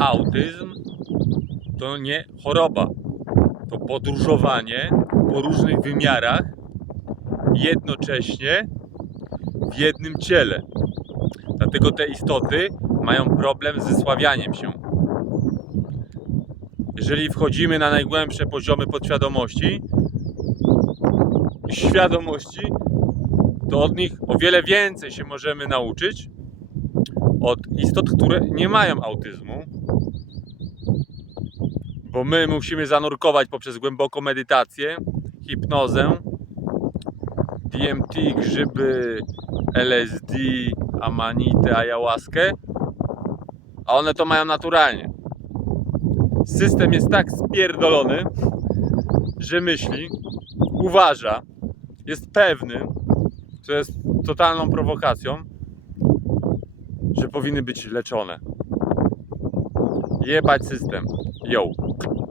autyzm to nie choroba. To podróżowanie po różnych wymiarach jednocześnie w jednym ciele. Dlatego te istoty mają problem z zesławianiem się. Jeżeli wchodzimy na najgłębsze poziomy podświadomości i świadomości, to od nich o wiele więcej się możemy nauczyć od istot, które nie mają autyzmu, bo my musimy zanurkować poprzez głęboką medytację, hipnozę, DMT, grzyby, LSD, amanitę, ayahuaskę, a one to mają naturalnie. System jest tak spierdolony, że myśli, uważa, jest pewny, co jest totalną prowokacją, że powinny być leczone. Jebać system. Yo.